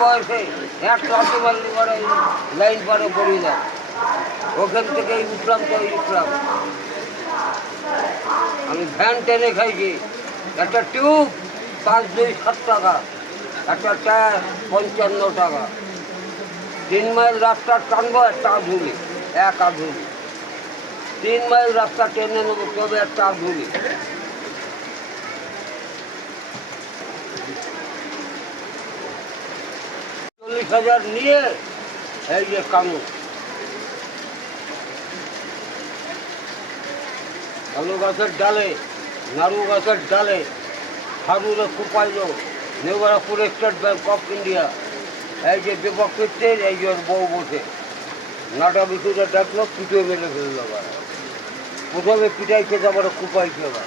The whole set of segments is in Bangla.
বয়সে এক ট্রাকে মারলি লাইন পারে পড়ে যায় ওখান থেকে উঠলাম তো উঠলাম আমি ভ্যান টেনে খাইছি। একটা টিউব, পাঁচ, দুই, সাত টাকা। একটা টায়ার পঞ্চান্ন টাকা। তিন মাইল রাস্তা টানবো, একটা আধুলি এক আধুলি তিন মাইল রাস্তা টেনে নেব, তবে একটা আধুলি হাজার নিয়ে এই যে কানু আলু গাছের ডালে নাড়ু গাছের ডালে হারুরে কুপাইল, Newarapur State Bank of India. এই যে বিপক্ষের এই যে বউ বসে। নাটা বিকুটা ডাকলো পিঠে মেরে ফেলল আবার। প্রথমে পিটাইছে তারপরে কুপাইছে আবার।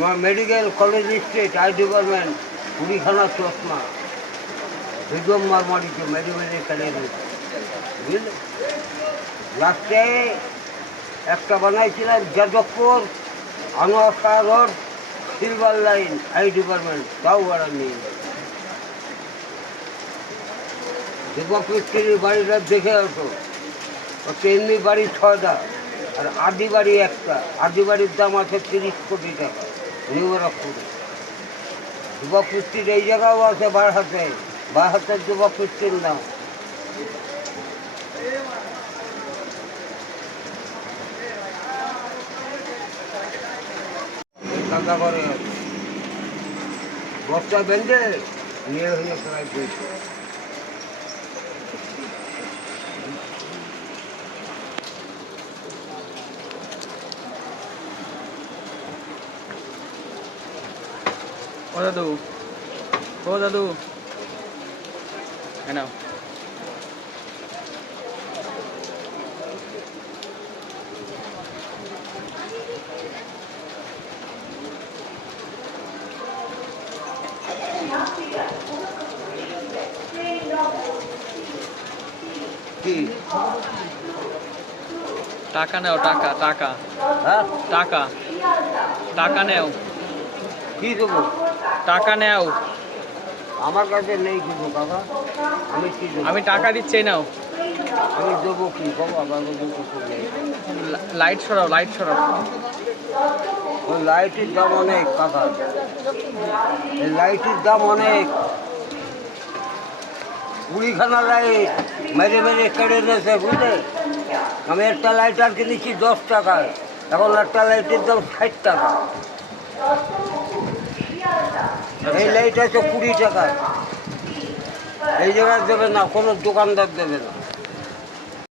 তোমার medical college street eye department কুড়িখানা চশমা বেগম মারমারিতে মেডি মেডিকেল বুঝলে? লাস্টে একটা বানাইছিলাম Jadavpur Anwar road silver line eye department তাও বাড়া নেই দীপক বাড়িটা দেখে ওঠো হচ্ছে এমনি বাড়ি ছয়টা, আর আদি বাড়ি একটা, আদি বাড়ির দাম আছে তিরিশ কোটি টাকা। নিউরক্ষপুরে যুবক মিস্ত্রির এই জায়গাও আছে বারহাতে। বারহাতের যুবক মিস্ত্রির নাম। কাকা আছে। বস্তা বেঁধে নিয়ে হয়ে প্রায় ও দাদু। ও দাদু কি? টাকা নেও টাকা টাকা। হ্যাঁ? টাকা। টাকা নেও। কি দেবো টাকা নেও। আমার কাছে নেই কিছু কাকা আমি কি আমি টাকা দিচ্ছি নাও। আমি দেবো কি? বাবা আমার কাছে নেই। লাইট সরাও লাইট সরাও। ওই লাইটের দাম অনেক কাকা এই লাইটের দাম অনেক। কুড়িখানা লাইট মেরে মেরে কেড়ে নিয়েছে বুঝলে? আমি একটা লাইট আর কিনেছি দশ টাকায়। এখন একটা লাইটের দাম ষাট টাকা। এই লাইট আছে কুড়ি টাকা এই জায়গায় দেবে না কোনো দোকানদার দেবে না।